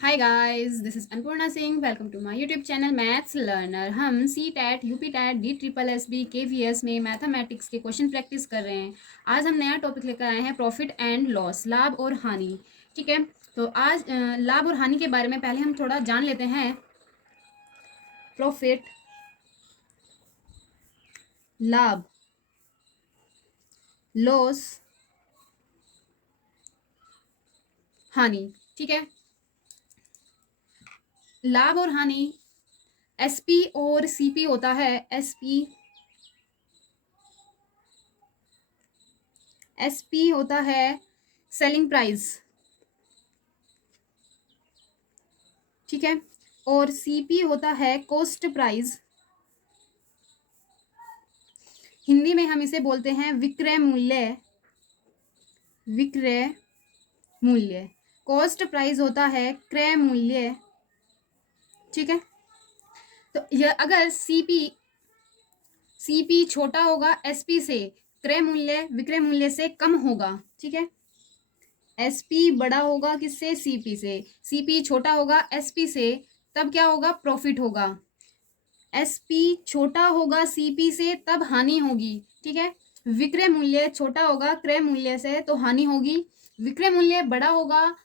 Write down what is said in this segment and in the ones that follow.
Hi guys, this is Annapurna Singh. Welcome to my YouTube channel maths learner. हम C TET, UP TET, D triple S B, KVS में mathematics के question practice कर रहे हैं। आज हम नया टॉपिक लेकर आए हैं, प्रॉफिट एंड लॉस, लाभ और हानि। ठीक है, तो आज लाभ और हानि के बारे में पहले हम थोड़ा जान लेते हैं। प्रॉफिट, लाभ, लॉस, हानि। ठीक है, लाभ और हानि SP और CP होता है। SP होता है सेलिंग प्राइस, ठीक है, और CP होता है कॉस्ट प्राइस। हिंदी में हम इसे बोलते हैं विक्रय मूल्य। विक्रय मूल्य, कॉस्ट प्राइस होता है क्रय मूल्य। ठीक है, तो यह अगर सीपी छोटा होगा SP से, क्रय मूल्य विक्रय मूल्य से कम होगा। ठीक है, SP बड़ा होगा किससे? CP से। CP छोटा होगा SP से, तब क्या होगा? प्रॉफिट होगा। SP छोटा होगा CP से, तब हानि होगी। ठीक है, विक्रय मूल्य छोटा होगा क्रय मूल्य से, तो हानि होगी। विक्रय मूल्य बड़ा होगा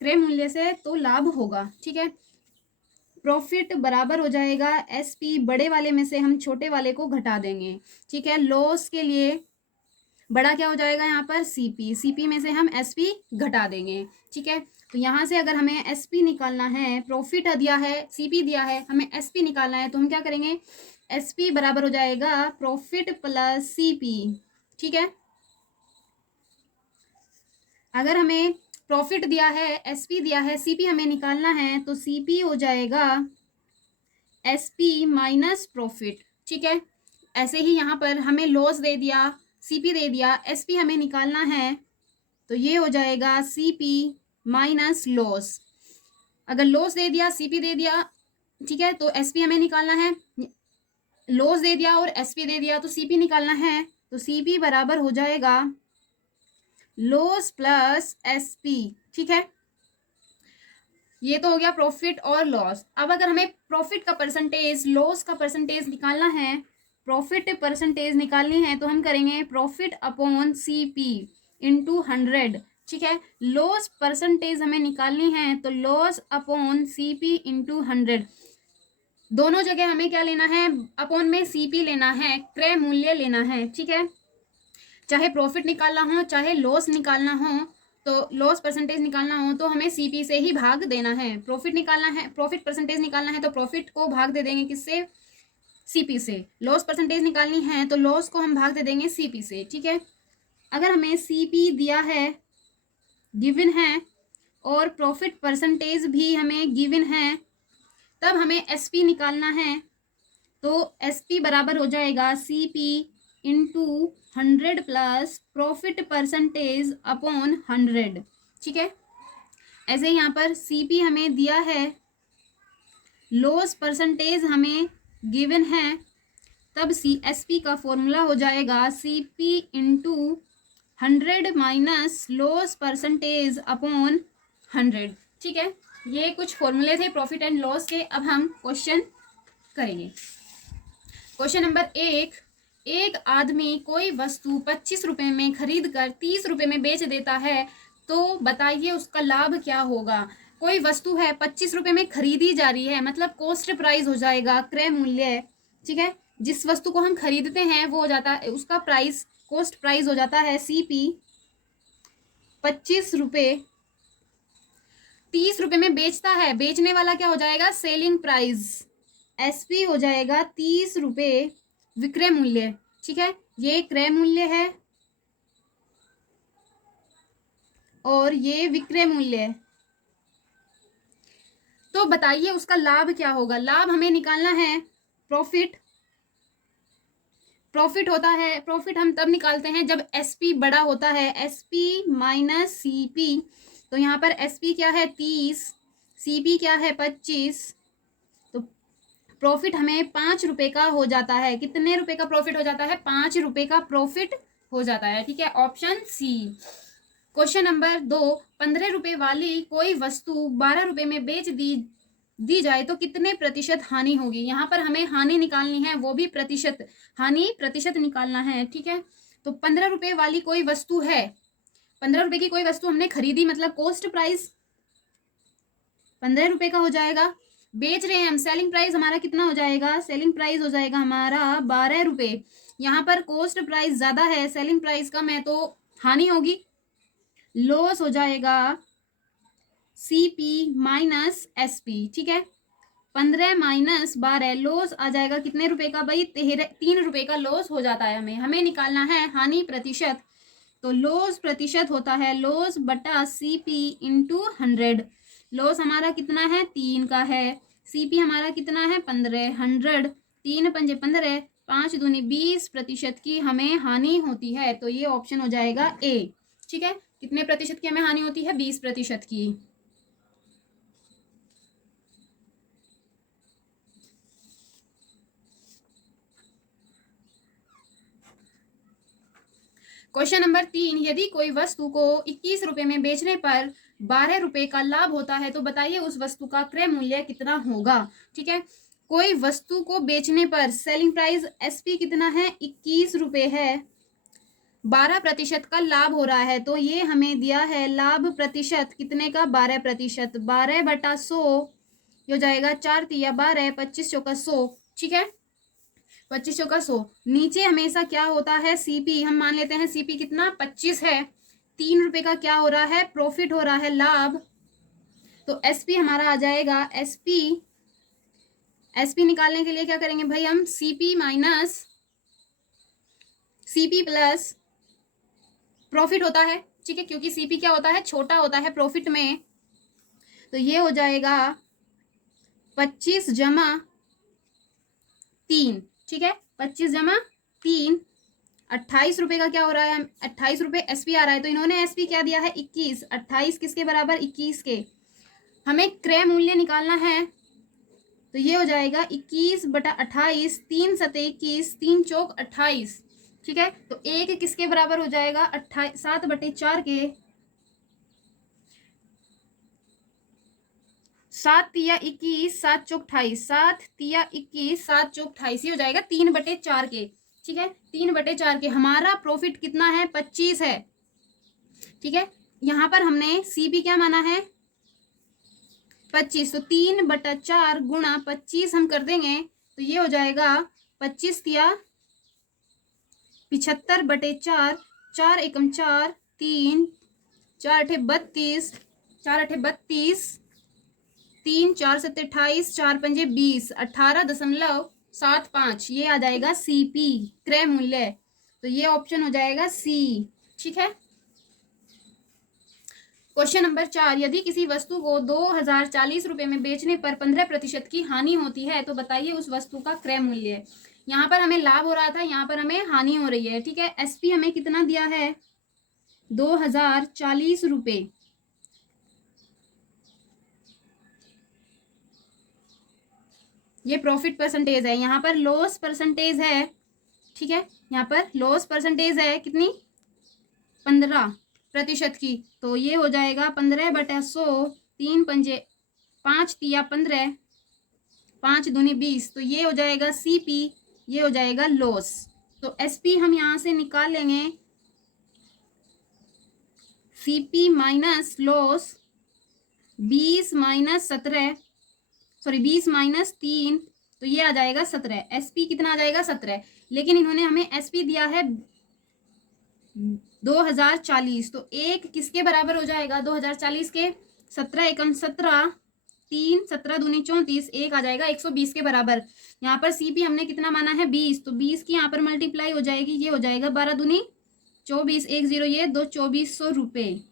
क्रय मूल्य से, तो लाभ होगा। ठीक है, प्रॉफिट बराबर हो जाएगा SP, बड़े वाले में से हम छोटे वाले को घटा देंगे। ठीक है, लॉस के लिए बड़ा क्या हो जाएगा यहाँ पर? CP में से हम SP घटा देंगे। ठीक है, तो यहाँ से अगर हमें SP निकालना है, प्रॉफिट दिया है, CP दिया है, हमें SP निकालना है, तो हम क्या करेंगे? SP बराबर हो जाएगा प्रॉफिट प्लस CP। ठीक है, अगर हमें प्रॉफिट दिया है, SP दिया है, CP हमें निकालना है, तो CP हो जाएगा SP माइनस प्रॉफिट। ठीक है, ऐसे ही यहाँ पर हमें लॉस दे दिया, CP दे दिया, SP हमें निकालना है, तो ये हो जाएगा CP माइनस लॉस। अगर लॉस दे दिया, CP दे दिया, ठीक है, तो SP हमें निकालना है। लॉस दे दिया और SP दे दिया, तो CP निकालना है, तो CP बराबर हो जाएगा लॉस प्लस SP। ठीक है, ये तो हो गया प्रॉफिट और लॉस। अब अगर हमें प्रॉफिट का परसेंटेज, लॉस का परसेंटेज निकालना है, प्रॉफिट परसेंटेज निकालनी है, तो हम करेंगे प्रॉफिट अपॉन CP इंटू 100। ठीक है, लॉस परसेंटेज हमें निकालनी है, तो लॉस अपॉन CP इंटू 100। दोनों जगह हमें क्या लेना है? अपॉन में CP लेना है, क्रय मूल्य लेना है। ठीक है, चाहे प्रॉफिट निकालना हो चाहे लॉस निकालना हो, तो लॉस परसेंटेज निकालना हो तो हमें CP से ही भाग देना है। प्रॉफिट निकालना है, प्रॉफिट परसेंटेज निकालना है, तो प्रॉफिट को भाग दे देंगे किससे? CP से। लॉस परसेंटेज निकालनी है, तो लॉस को हम भाग दे देंगे CP से। ठीक है, अगर हमें CP दिया है, गिवन है, और प्रॉफिट परसेंटेज भी हमें गिवन है, तब हमें SP निकालना है, तो SP बराबर हो जाएगा CP into 100 plus profit percentage upon 100। ठीक है, ऐसे यहाँ पर CP हमें दिया है, लॉस परसेंटेज हमें गिवन है, तब SP का फॉर्मूला हो जाएगा CP into 100 minus loss percentage upon 100। ठीक है, ये कुछ फॉर्मूले थे प्रॉफिट एंड लॉस के। अब हम क्वेश्चन करेंगे। क्वेश्चन नंबर 1, एक आदमी कोई वस्तु 25 रुपए में खरीद कर 30 रुपए में बेच देता है, तो बताइए उसका लाभ क्या होगा। कोई वस्तु है 25 रुपए में खरीदी जा रही है, मतलब कॉस्ट प्राइस हो जाएगा, क्रय मूल्य। ठीक है, जिस वस्तु को हम खरीदते हैं वो हो जाता है, उसका प्राइस, कॉस्ट प्राइस हो जाता है CP 25 रुपए। 30 रुपए में बेचता है, बेचने वाला क्या हो जाएगा? Selling price. SP हो जाएगा 30 रुपए विक्रय मूल्य। ठीक है, ये क्रय मूल्य है और ये विक्रय मूल्य है। तो बताइए उसका लाभ क्या होगा। लाभ हमें निकालना है, प्रॉफिट। प्रॉफिट होता है, प्रॉफिट हम तब निकालते हैं जब SP बड़ा होता है, SP माइनस CP। तो यहाँ पर SP क्या है? 30, CP क्या है? 25। तो प्रॉफिट हमें 5 रुपए का हो जाता है। कितने रुपए का प्रॉफिट हो जाता है? 5 रुपए का प्रॉफिट हो जाता है। ठीक है, ऑप्शन C। क्वेश्चन नंबर 2, 15 रुपए वाली कोई वस्तु 12 रुपए में बेच दी जाए तो कितने प्रतिशत हानि होगी। यहाँ पर हमें हानि निकालनी है, वो भी प्रतिशत, हानि प्रतिशत निकालना है, ठीक है। तो 15 रुपए वाली कोई वस्तु है, 15 रुपए की कोई वस्तु हमने खरीदी, मतलब कॉस्ट प्राइस 15 रुपए का हो जाएगा। बेच रहे हैं हम, सेलिंग प्राइस हमारा कितना हो जाएगा, सेलिंग प्राइस हो जाएगा हमारा 12 रुपए। यहाँ पर कॉस्ट प्राइस ज्यादा है, सेलिंग प्राइस कम है, तो हानि होगी, लॉस हो जाएगा सीपी माइनस एसपी, ठीक है। 15 माइनस 12 लॉस आ जाएगा कितने रुपए का भाई, 3 रुपए का लॉस हो जाता है। हमें निकालना है हानि प्रतिशत, तो लॉस प्रतिशत होता है लॉस बटा सीपी इंटू 100। लॉस हमारा कितना है, 3 का है, सीपी हमारा कितना है 15, 100, 3 पंजे 15, 5 दूनी 20% की हमें हानि होती है। तो ये ऑप्शन हो जाएगा ए, ठीक है। कितने प्रतिशत की हमें हानि होती है, 20% की। क्वेश्चन नंबर 3, यदि कोई वस्तु को 21 रुपए में बेचने पर 12 रुपए का लाभ होता है तो बताइए उस वस्तु का क्रय मूल्य कितना होगा, ठीक है। कोई वस्तु को बेचने पर सेलिंग प्राइस एसपी कितना है, 21 रुपए है, 12% का लाभ हो रहा है, तो ये हमें दिया है लाभ प्रतिशत कितने का, 12%, 12 बटा 100 हो जाएगा 4 तिया 12, 25 चौका 100, ठीक है। 25 का 100, नीचे हमेशा क्या होता है सीपी, हम मान लेते हैं सीपी कितना 25 है, 3 रुपए का क्या हो रहा है, प्रॉफिट हो रहा है, लाभ। तो एसपी हमारा आ जाएगा, एसपी निकालने के लिए क्या करेंगे भाई, हम CP minus CP plus profit होता है, ठीक है, क्योंकि सीपी क्या होता है, छोटा होता है प्रॉफिट में। तो ये हो जाएगा 25 जमा 3, ठीक है, 25 जमा 3, 28 रुपए का क्या हो रहा है, 28 रुपए एसपी आ रहा है, तो इन्होंने एसपी क्या दिया है 21, 28 किसके बराबर, 21 के। हमें क्रय मूल्य निकालना है, तो ये हो जाएगा 21 बटा 28, 3 सते 21, 3 चौक 28, ठीक है। तो एक किसके बराबर हो जाएगा, 7/4 के, 7 तिया 21, 7 चौक 28, 7 तिया 21, 7 चौक 28, ये हो जाएगा 3/4 के, ठीक है। 3/4 के हमारा प्रॉफिट कितना है, 25 है, ठीक है। यहां पर हमने सीपी क्या माना है, 25, तो 3/4 गुणा 25 हम कर देंगे, तो ये हो जाएगा 25 तिया 75/4, 4 एकम 4, 3, 4 अठे 32, 4 अठे 32, 3 4 7 28, 4 पंजे 20, 18.75, ये आ जाएगा सीपी क्रय मूल्य। तो ये ऑप्शन हो जाएगा सी, ठीक है। क्वेश्चन नंबर 4, यदि किसी वस्तु को 2040 रुपए में बेचने पर 15% की हानि होती है तो बताइए उस वस्तु का क्रय मूल्य। यहाँ पर हमें लाभ हो रहा था, यहाँ पर हमें हानि हो रही है, ठीक है। एसपी हमें कितना दिया है, 2040 रुपए, ये प्रॉफिट परसेंटेज है, यहाँ पर लॉस परसेंटेज है, ठीक है। यहाँ पर लॉस परसेंटेज है कितनी, 15% की, तो ये हो जाएगा 15/100, 3 पंजे 5 तिया 15, 5 दूनी 20, तो ये हो जाएगा सीपी, ये हो जाएगा लॉस। तो एसपी हम यहां से निकाल लेंगे, CP minus loss 20 minus 17, sorry 20 minus 3, तो ये आ जाएगा 17, एसपी कितना आ जाएगा 17। लेकिन इन्होंने हमें एसपी दिया है 2040, तो एक किसके बराबर हो जाएगा 2040 के, 17 एकम 17, 3 17 दूनी 34, एक आ जाएगा 120 के बराबर। यहाँ पर सीपी हमने कितना माना है 20, तो 20 की यहाँ पर मल्टीप्लाई हो जाएगी, ये हो जाएगा 12 दूनी 24, 1 0 ये 2, 2400 रुपये,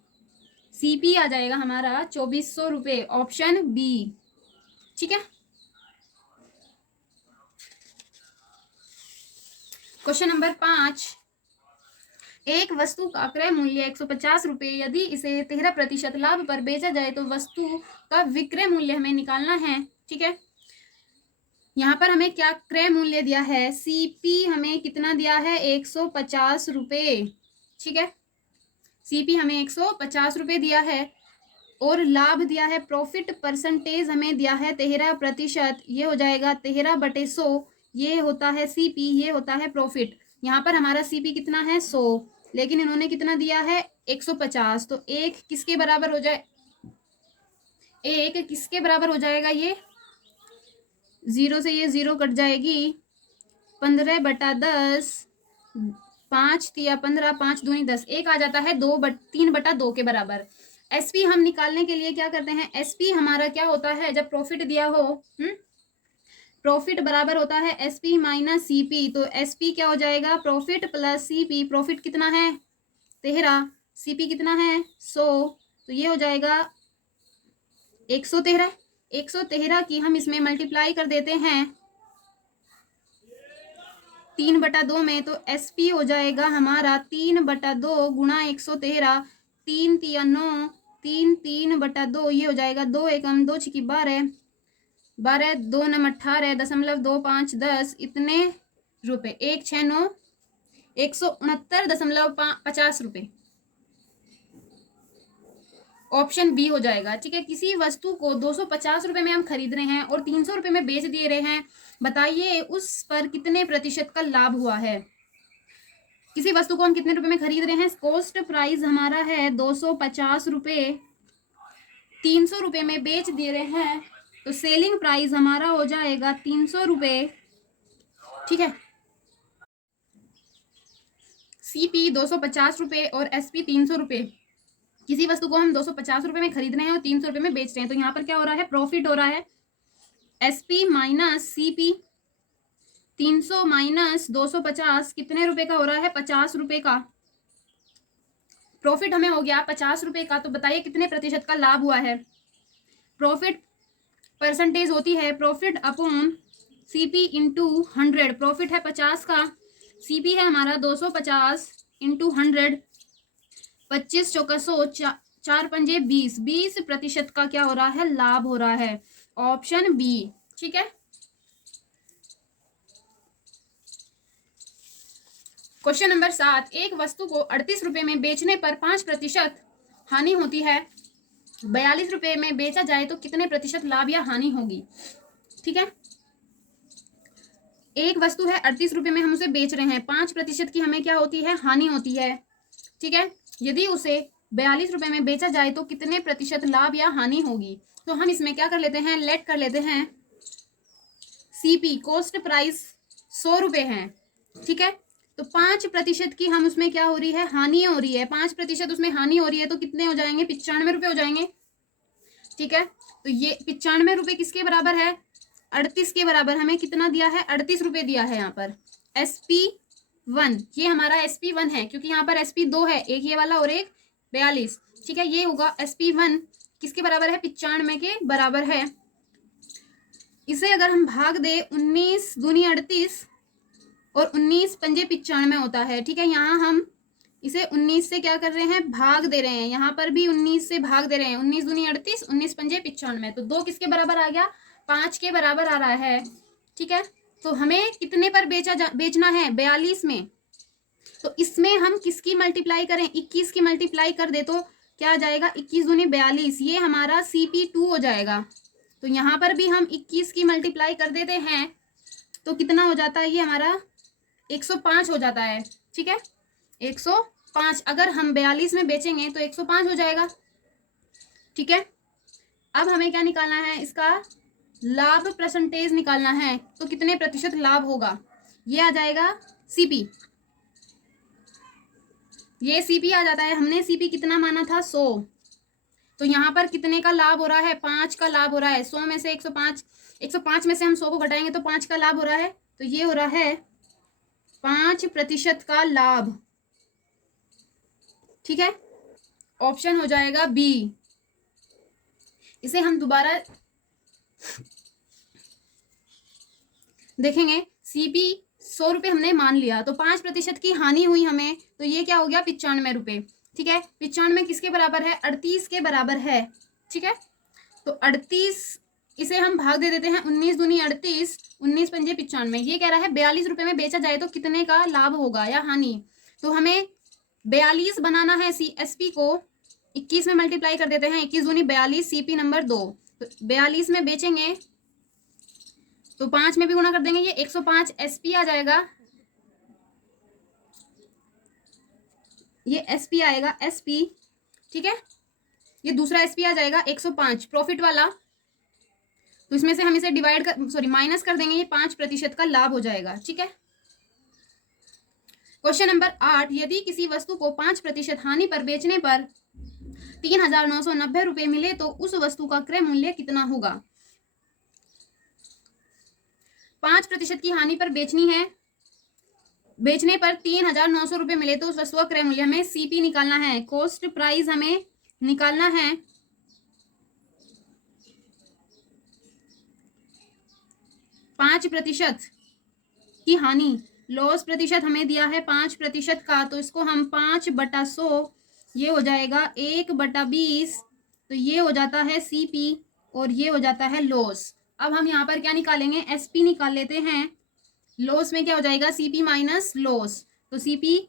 सीपी आ जाएगा हमारा 2400 रुपये, ऑप्शन बी, ठीक है। क्वेश्चन नंबर 5, एक वस्तु का क्रय मूल्य 150 रुपये, यदि इसे 13% लाभ पर बेचा जाए तो वस्तु का विक्रय मूल्य हमें निकालना है, ठीक है। यहाँ पर हमें क्या क्रय मूल्य दिया है, सीपी हमें कितना दिया है 150 रुपये, ठीक है। सीपी हमें 150 रुपये दिया है और लाभ दिया है, प्रॉफिट परसेंटेज हमें दिया है 13%। ये हो जाएगा 13/100। ये होता है सीपी, ये होता है प्रॉफिट। यहाँ पर हमारा सीपी कितना है 100, लेकिन इन्होंने कितना दिया है 150। तो एक किसके बराबर हो जाए, एक किसके बराबर हो जाएगा, ये 0 से ये 0 कट जाएगी, 15/10, 5 तिया 15, 5 दूनी 10, एक आ जाता है 3/2 के बराबर। एसपी हम निकालने के लिए क्या करते हैं, एसपी हमारा क्या होता है जब प्रॉफिट दिया हो, प्रॉफिट बराबर होता है एसपी माइनस सीपी। तो एसपी क्या हो जाएगा, प्रॉफिट प्लस सीपी। प्रॉफिट कितना है 13, सीपी कितना है 100, तो ये हो जाएगा 113। 113 की हम इसमें मल्टीप्लाई कर देते हैं 3/2 में, तो एसपी हो जाएगा हमारा 3/2 गुणा 113, 3 तिया 9, 3/2, ये हो जाएगा 2 एकम 2 छिकी 12, 12 2 नम 18.25 10, इतने रुपए, 169 169.50 रुपये। ऑप्शन बी हो जाएगा। ठीक है, किसी वस्तु को 250 रुपये में हम खरीद रहे हैं और 300 रुपये में बेच दे रहे हैं, बताइए उस पर कितने प्रतिशत का लाभ हुआ है। किसी वस्तु को हम कितने रुपए में खरीद रहे हैं, कॉस्ट प्राइस हमारा है 250 रुपये, 300 रुपये में बेच दे रहे हैं, तो सेलिंग प्राइस हमारा हो जाएगा 300 रुपये। ठीक है, सीपी 250 रुपये और एसपी 300 रुपये। किसी वस्तु को हम 250 रुपये में खरीद रहे हैं और 300 रुपये में बेच रहे हैं, तो यहाँ पर क्या हो रहा है, प्रॉफिट हो रहा है। एसपी माइनस सीपी, 300 माइनस 250 कितने रुपए का हो रहा है, 50 रुपये का। प्रॉफिट हमें हो गया 50 रुपये का, तो बताइए कितने प्रतिशत का लाभ हुआ है। प्रॉफिट परसेंटेज होती है profit upon CP into 100। Profit है 50 का, सीपी है हमारा 250 इंटू 100, 25 चौका 100, 4 पंजे 20, 20% का क्या हो रहा है, लाभ हो रहा है। Option B. ठीक है, क्वेश्चन नंबर 7, एक वस्तु को 38 रुपये में बेचने पर 5% हानि होती है, 42 रुपये में बेचा जाए तो कितने प्रतिशत लाभ या हानि होगी। ठीक है, एक वस्तु है 38 रुपये में हम उसे बेच रहे हैं, 5% की हमें क्या होती है, हानि होती है। ठीक है, यदि उसे 42 रुपये में बेचा जाए तो कितने प्रतिशत लाभ या हानि होगी। तो हम इसमें क्या कर लेते हैं, लेट कर लेते हैं सीपी, कॉस्ट प्राइस 100 रुपये है। ठीक है, तो 5% की हम उसमें क्या हो रही है, हानि हो रही है, 5% उसमें हानि हो रही है, तो कितने हो जाएंगे, 95 रुपये हो जाएंगे। ठीक है, तो ये 95 रुपये किसके बराबर है, 38 के बराबर। हमें कितना दिया है, 38 रुपये दिया है यहाँ पर। SP1, ये हमारा SP1 है, क्योंकि यहाँ पर SP2 है, एक ये वाला और एक 42। ठीक है, ये होगा SP1 किसके बराबर है, 95 के बराबर है। इसे अगर हम भाग दे 19 दूनी 38 और 19 पंजे 95 होता है। ठीक है, यहाँ हम इसे 19 से क्या कर रहे हैं, भाग दे रहे हैं, यहाँ पर भी 19 से भाग दे रहे हैं, 19 दूनी 38, 19 पंजे 95, तो 2 किसके बराबर आ गया, 5 के बराबर आ रहा है। ठीक है, तो हमें कितने पर बेचना है, 42 में, तो इसमें हम किसकी मल्टीप्लाई करें, 21 की मल्टीप्लाई कर दे तो क्या आ जाएगा, 21 दूनी 42, ये हमारा CP2 हो जाएगा। तो यहाँ पर भी हम 21 की मल्टीप्लाई कर देते हैं, तो कितना हो जाता है, ये हमारा 105 हो जाता है। ठीक है, 105, अगर हम 42 में बेचेंगे तो 105 हो जाएगा। ठीक है, अब हमें क्या निकालना है, इसका लाभ परसेंटेज निकालना है, तो कितने प्रतिशत लाभ होगा, ये आ जाएगा सीपी, ये सीपी आ जाता है। हमने सीपी कितना माना था, 100, तो यहाँ पर कितने का लाभ हो रहा है, 5 का लाभ हो रहा है। 100 में से 105 में से हम 100 को घटाएंगे तो 5 का लाभ हो रहा है, तो ये हो रहा है 5% का लाभ। ठीक है, ऑप्शन हो जाएगा बी। इसे हम दोबारा देखेंगे, सीपी 100 रुपये हमने मान लिया, तो 5% की हानि हुई हमें, तो ये क्या हो गया, 95 रुपये। ठीक है, 95 किसके बराबर है, 38 के बराबर है। ठीक है, तो 38, इसे हम भाग दे देते हैं, 19 दूनी 38, 19 पंजे 95, ये कह रहा है 42 रुपये में बेचा जाए तो कितने का लाभ होगा या हानि। तो हमें 42 बनाना है एसपी को 21 में मल्टीप्लाई कर देते हैं, 21 दूनी 42, सीपी नंबर 2। तो 42 में बेचेंगे तो 5 में भी गुना कर देंगे, ये 105 एसपी आ जाएगा, ये एसपी आएगा, एसपी, ठीक है। ये दूसरा एसपी आ जाएगा 105 प्रॉफिट वाला, तो इसमें से हम इसे डिवाइड कर सॉरी माइनस कर देंगे, ये 5% का लाभ हो जाएगा, ठीक है। क्वेश्चन नंबर 8, यदि किसी वस्तु को 5% हानि पर बेचने पर 3,990 रुपए मिले तो उस वस्तु का क्रय मूल्य कितना होगा। 5% की हानि पर बेचनी है, बेचने पर 3,900 रुपए मिले तो उस वस्तु का क्रय मूल्य, हमें सीपी निकालना है, कॉस्ट प्राइस हमें निकालना है। 5% की हानि, लॉस प्रतिशत हमें दिया है 5% का, तो इसको हम 5/100, ये हो जाएगा 1/20, तो ये हो जाता है सीपी और ये हो जाता है लॉस। अब हम यहाँ पर क्या निकालेंगे, एसपी निकाल लेते हैं। लॉस में क्या हो जाएगा, सीपी माइनस लॉस, तो सीपी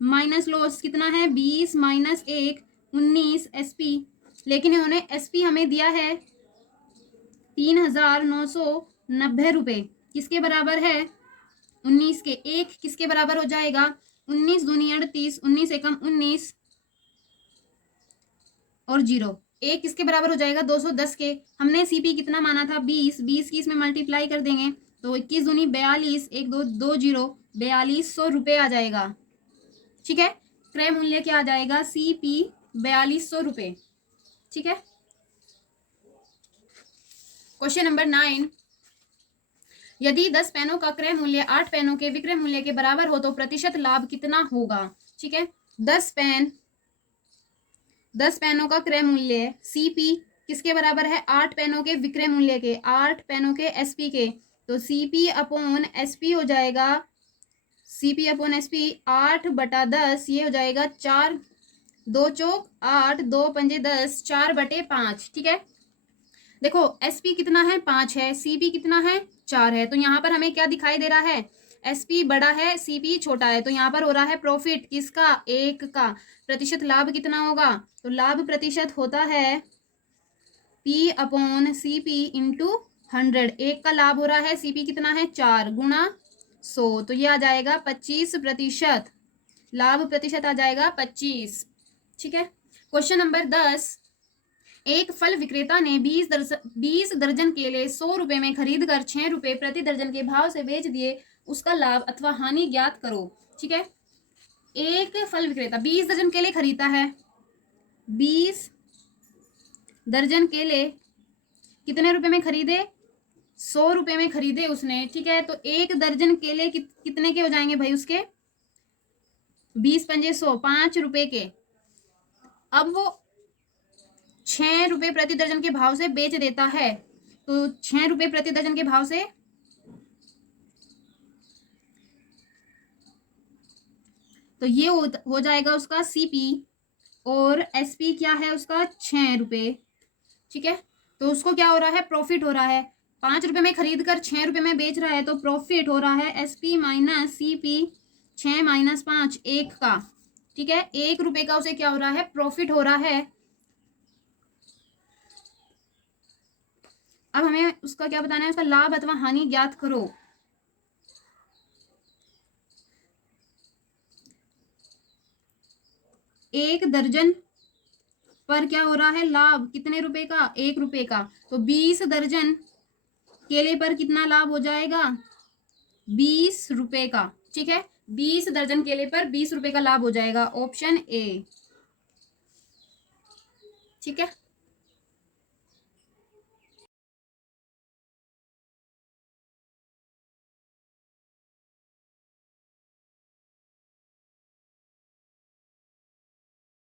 माइनस लॉस कितना है, 20 माइनस 1 19 एसपी, लेकिन इन्होंने एसपी हमें दिया है 3,990 रुपए, किसके बराबर है, 19 के, एक किसके बराबर हो जाएगा, 19 दूनी 38, 19 एकम 19 और 0, एक किसके बराबर हो जाएगा, 210 के। हमने सीपी कितना माना था, 20, 20 की इसमें मल्टीप्लाई कर देंगे तो 21 दूनी 42, 1 2 2 0, 4200 रुपये आ जाएगा, ठीक है। क्रय मूल्य क्या आ जाएगा, सीपी 4200 रुपये, ठीक है। क्वेश्चन नंबर 9, यदि 10 पेनों का क्रय मूल्य 8 पेनों के विक्रय मूल्य के बराबर हो तो प्रतिशत लाभ कितना होगा, ठीक है। 10 पेनों का क्रय मूल्य सीपी किसके बराबर है, 8 पेनों के विक्रय मूल्य के, 8 पेनों के एसपी के, तो सीपी अपॉन एसपी हो जाएगा, सीपी अपॉन एसपी 8/10, ये हो जाएगा 4 2 चौक 8 2 पंजे 10, 4/5, ठीक है। देखो एसपी कितना है, 5 है, सीपी कितना है, 4 है, तो यहाँ पर हमें क्या दिखाई दे रहा है, एसपी बड़ा है, सीपी छोटा है, तो यहाँ पर हो रहा है प्रॉफिट किसका, 1 का। प्रतिशत लाभ कितना होगा, तो लाभ प्रतिशत होता है पी अपॉन सीपी इंटू 100, 1 का लाभ हो रहा है, सीपी कितना है, 4 गुणा 100, तो ये आ जाएगा 25%, लाभ प्रतिशत आ जाएगा 25, ठीक है। क्वेश्चन नंबर 10, एक फल विक्रेता ने 20 दर्जन केले 100 रुपए में खरीद कर 6 रुपए प्रति दर्जन के भाव से बेच दिए, उसका लाभ अथवा हानि ज्ञात करो, ठीक है। एक फल विक्रेता 20 दर्जन केले खरीदता है, 20 दर्जन केले कितने रुपए में खरीदे, 100 रुपए में खरीदे उसने, ठीक है। तो एक दर्जन केले कितने के हो जाएंगे भाई उसके, 20 पंजे 100, 5 रुपए के। अब वो 6 रुपए प्रति दर्जन के भाव से बेच देता है, तो 6 रुपए प्रति दर्जन के भाव से, तो ये हो जाएगा उसका सीपी और एसपी क्या है उसका 6 रुपए, ठीक है। तो उसको क्या हो रहा है, प्रॉफिट हो रहा है, 5 रुपए में खरीद कर 6 रुपए में बेच रहा है, तो प्रॉफिट हो रहा है एसपी माइनस सीपी, 6 माइनस 5 1 का, ठीक है। 1 रुपए का उसे क्या हो रहा है, प्रॉफिट हो रहा है। अब हमें उसका क्या बताना है, उसका लाभ अथवा हानि ज्ञात करो। एक दर्जन पर क्या हो रहा है, लाभ कितने रुपए का, 1 रुपए का, तो 20 दर्जन केले पर कितना लाभ हो जाएगा, 20 रुपए का, ठीक है। 20 दर्जन केले पर 20 रुपए का लाभ हो जाएगा, ऑप्शन ए, ठीक है।